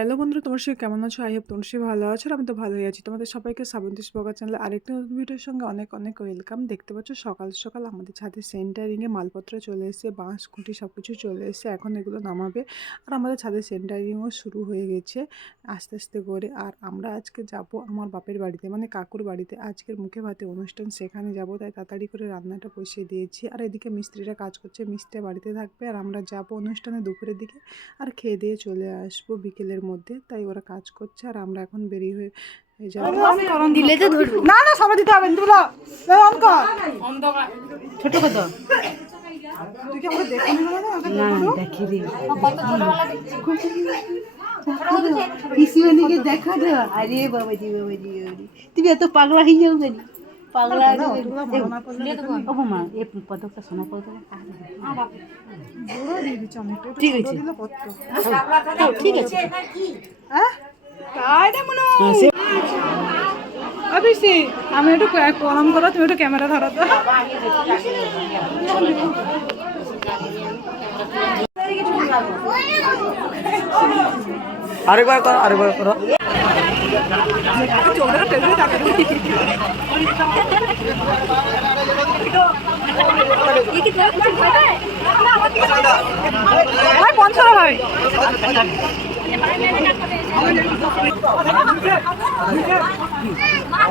Hello বন্ধুরা, তোমার সঙ্গে কেমন আছো? আই হোপ তোমার সঙ্গে ভালো আছো। আর আমি তো ভালোই আছি। তোমাদের সবাইকে শ্রাবন্তীস ব্লগার চ্যানেলে আরেকটি নতুন ভিডিওর সঙ্গে অনেক অনেক ওয়েলকাম। দেখতে পাচ্ছ সকাল সকাল আমাদের ছাদের সেন্টারিংয়ে মালপত্র চলে এসেছে, বাঁশ খুঁটি সব কিছু চলে এসেছে। এখন এগুলো নামাবে আর আমাদের ছাদের সেন্টারিংও শুরু হয়ে গেছে আস্তে আস্তে করে। আর আমরা আজকে যাব আমার বাপের বাড়িতে, মানে কাকুর বাড়িতে। আজকের মুখে ভাতে অনুষ্ঠান, সেখানে যাব, তাই তাড়াতাড়ি করে রান্নাটা বসিয়ে দিয়েছি। আর এদিকে মিস্ত্রিরা কাজ করছে, মিস্ত্রি বাড়িতে থাকবে আর আমরা যাব অনুষ্ঠানে দুপুরের দিকে আর খেয়ে দিয়ে চলে আসবো বিকেলের মধ্যে। তাই ওরা কাজ করছে আর আমরা এখন বেরিয়ে হয়ে যাবো। না না সবাই দিতে হবে, ছোট কত তুই কি আমাকে দেখে না দেখি রে পিসিমণিকে দেখা দে। আরে বাবাজি বাবাজি, তুমি এত পাগলা হয়ে যাও কেন? পাগলা ও মা এই পদকটা সোনা পদক ঠিক আছে, ঠিক আছে। হ্যাঁ আমি একটু প্রণাম করো, তুমি একটু ক্যামেরা ধরো তো। আরেকবার করো, আরেকবার করো। ভাই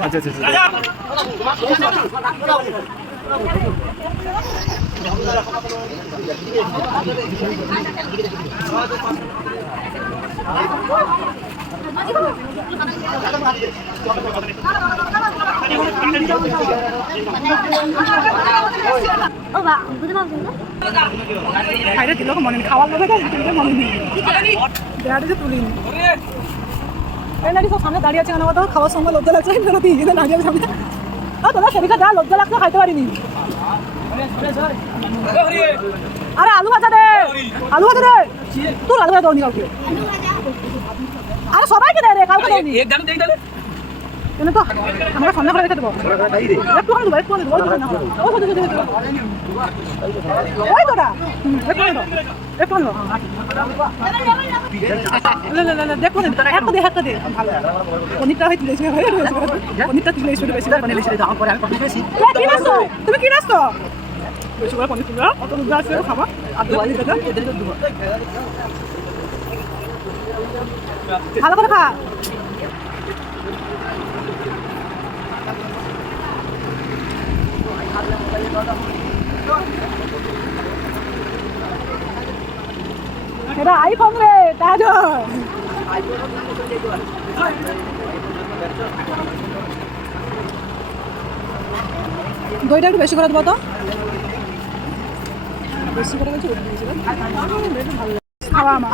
আচ্ছা আচ্ছা খাওয়ার লোক মনে নেই, তুলিনি সব সামনে দাঁড়িয়ে আছে কেন? তো খাওয়ার সময় লজ্জা লাগছে, দাঁড়িয়ে সামনে তোমরা সেদিকে যা লজ্জা লাগছে, খাইতে পারিনি। আরে আলু ভাজা দে, আলু ভাজা দে, তোর আলু ভাজা দেওনি কাউকে। আরে সবাইকে দে রে, কাউকে দেয়নি। কেন তো আমরা সন্ধ্যা করে রেখে দেবো, একটুখানি দেবো, একটুখানি দেবো। ওই তোরা একটুখানি দাও, একটুখানি দাও, দেখো একটা দে, একটা দে। পনিরটা হয় তুলে এসে, পনিরটা তুলে এসে বেশি করে পনির এসে দাও। পরে আমি পনির বেশি কি নাচতো, তুমি কি নাচতো? বেশি করে পনির তুলে অত দুধ আছে খাবা। আর ভালো করে খা। এটা আইফোন রে, তাজ দইটা একটু বেশি করে দেবো তো, বেশি করে গেছে খাওয়া আমার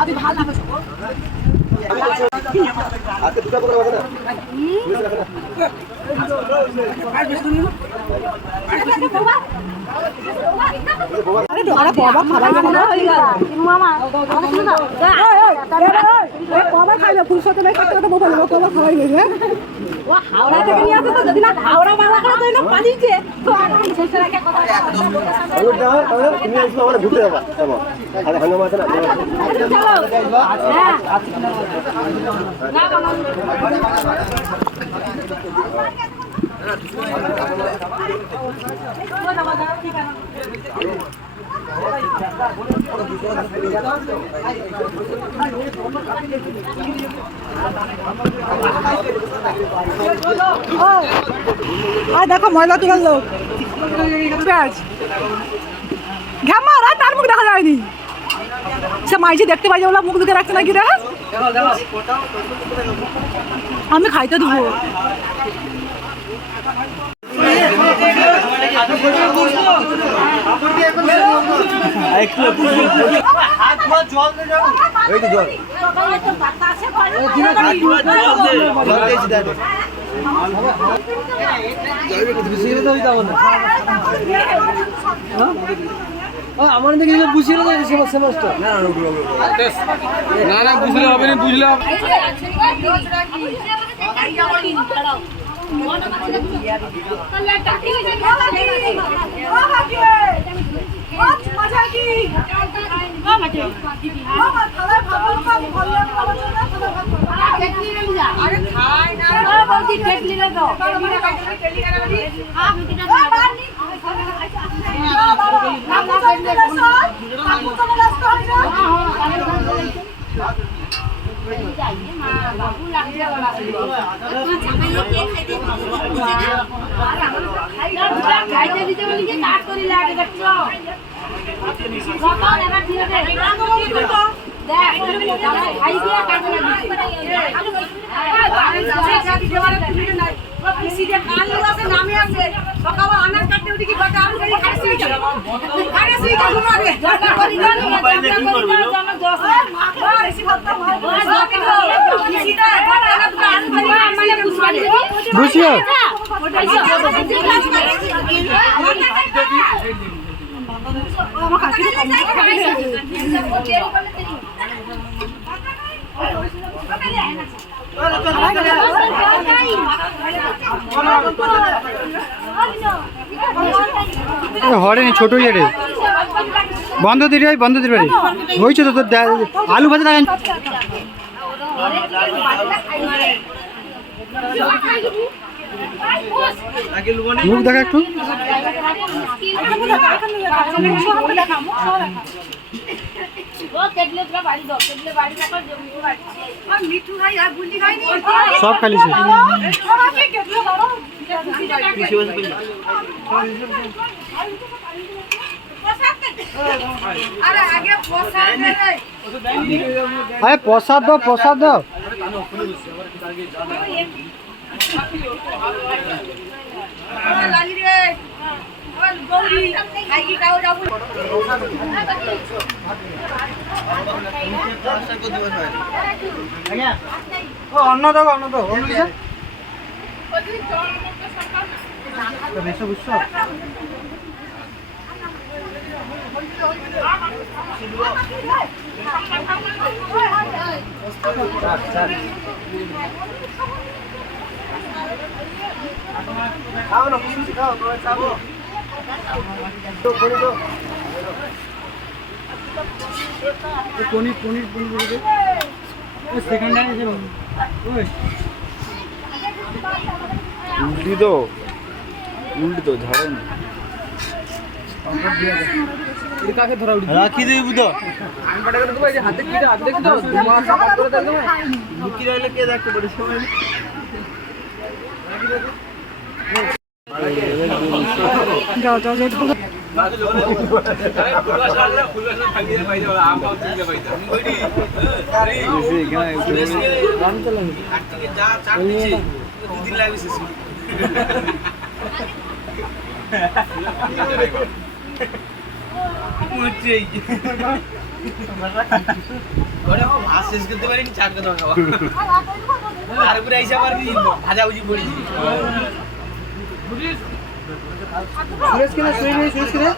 খাইবে ফুলসতে নাই কাটতে কাটতে মোবাইল খাওয়াই গেছে। ও হাওড়া থেকে নিয়ে আসে তো, যদি না হাওড়া বাংলা করে তো না পালিয়েছে। তো আর শেষে রাখে কথা ওটা তুমি এসে আমরা ঘুরতে যাবা। চলো আরে হাঙ্গামা আছে না, চলো হ্যাঁ না আর দেখো ময়লা তুলার লোক ঘামার আর তার মুখ দেখা যায়নি। সে মাইজি দেখতে পাই ওলা মুখ দিকে রাখছে নাকি রে? আমি খাইতে দেবো। আমার দেখে বুঝিয়ে সেমাস্টার না না বুঝলে হবে না বুঝলে হবে বুঝিও হরেনি ছোট ইয়ে বন্ধ দিদি ভাই বন্ধ দিদি বাড়ি হয়েছে তো তোর আলু ভাজা দেখেন মুখ দেখা একটু সব খালি আরে প্রসাদ দাও প্রসাদ দাও অন্ন দাও অন্ন দাও অন্য বুঝছো খাও না বুঝছি খাও তোরা খাবো তো করে দাও পনির পনির পনির করে দে ও সেকেন্ড টাইম এসে ওই উল্টি তো ঝাড়ো না কাকে ধরা উঠি রাখি দেই বুঝো আমি পাটা করে দেবো এই হাতে কিটা হাতে দেখি তো তোমার সাপোর্ট করে দেবো লুকি রাখলে কে দেখতে পারে সময় যাও যাও যাও শেষ করতে পারিনি চাট কথা খাওয়া তারপরে আইসা আবার ভাজা ভুজি পড়েছি সুরেশ কিনা সুরেশ কিনা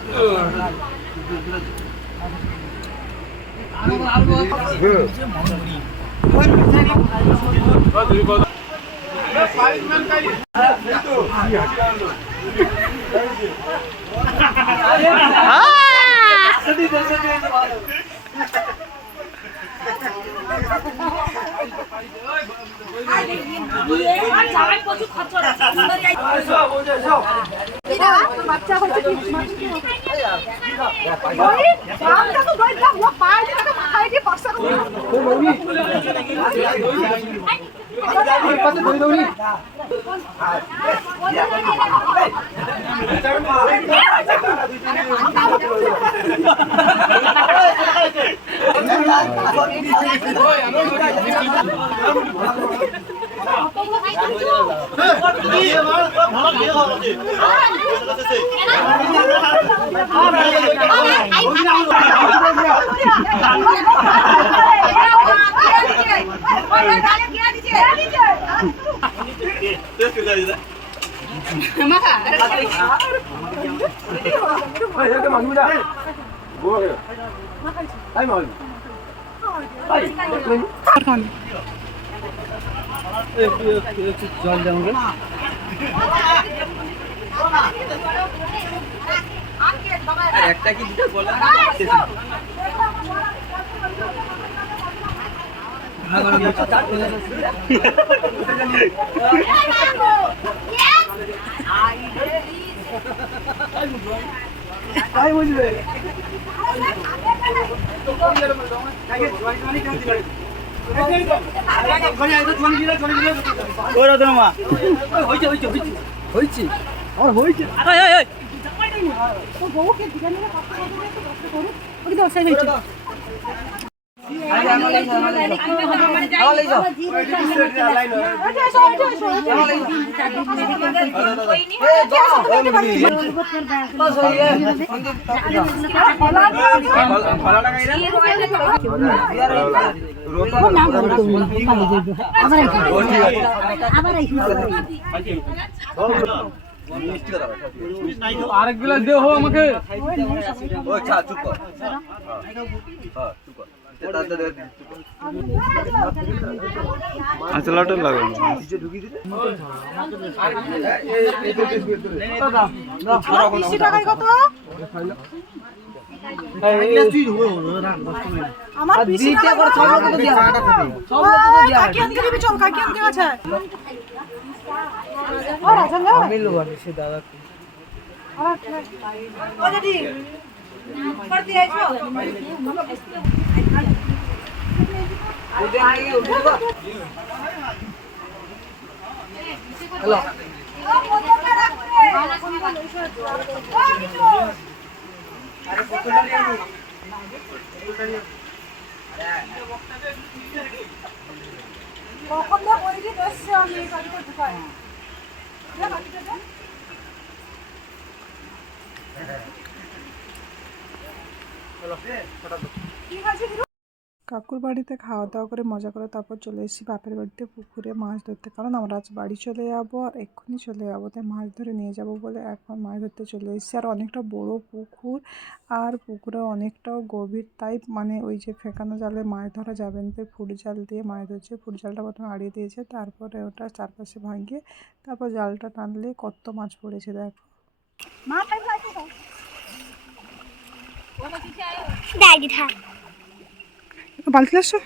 জল দেওয়া একটা কি দুটো বলা বুঝবে আরেক গ্লাস দে হো আমাকে ও আচ্ছা চুপ কর হ্যাঁ চুপ কর আচ্ছা লাটো লাগো নিচে ঢুকি দিতে দাও 20 টাকায় কত আমার 20 টাকা করে সব লোক দিয়া সব লোক তো দিয়া কাকি আনতে দিবি চল কাকি আনতে আছে ও রাজন না আমি লোবা সে দাদা ও দিদি পড় দিয়ে আইছো হ্যালো আরে বোতলটা নিয়ে আনো বোতলটা নিয়ে কখন না ওইটি বসছে আমি কাটিতে ঢুকাই না কাটিতে দে চলো ফটাফট কি খাচ্ছি কাকুর বাড়িতে খাওয়া দাওয়া করে মজা করে তারপর চলে এসেছি বাপের বাড়িতে পুকুরে মাছ ধরতে, কারণ আমরা আজ বাড়ি চলে যাবো আর এক্ষুনি চলে যাবো, তাই মাছ ধরে নিয়ে যাব বলে এখন মাছ ধরতে চলে এসেছি। আর অনেকটা বড় পুকুর আর পুকুরে অনেকটাও গভীর, তাই মানে ওই যে ফেঁকানো জালে মাছ ধরা যাবে না, তাই ফুট জাল দিয়ে মাছ ধরছে। ফুট জালটা প্রথমে আড়িয়ে দিয়েছে, তারপরে ওটা চারপাশে ভাঙিয়ে তারপর জালটা টানলে কত মাছ পড়েছে দেখো। বালতি আসছো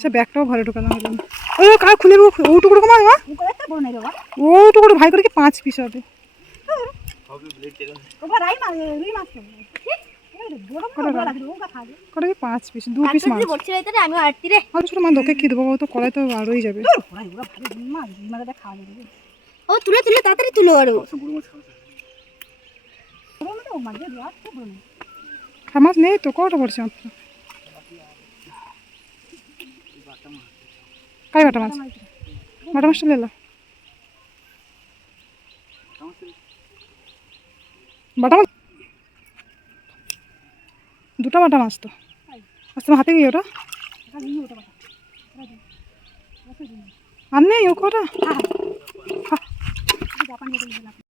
সে ব্যাগটাও ঘরে ঢোকানো হলো না। ওই কার খুলে ও টুকরো কমা ও টুকরো ভাই করে কি 5 পিস হবে কটা কি 5 পিস 2 পিস মাছ আমি ছোট মাছ ধোকে কি দেবো তো কড়াই তো আরোই যাবে। ও তুলে তুলে তাড়াতাড়ি তুলো আরো মাছ নেই তো কটা পড়ছে মাত্র কাই বাটা মাছ বাটা মাছটা লেলা বাটা মাছ দুটো বাটা মাছ তো আজ তোমার হাতে গিয়ে ওটা আর নেই ও কটা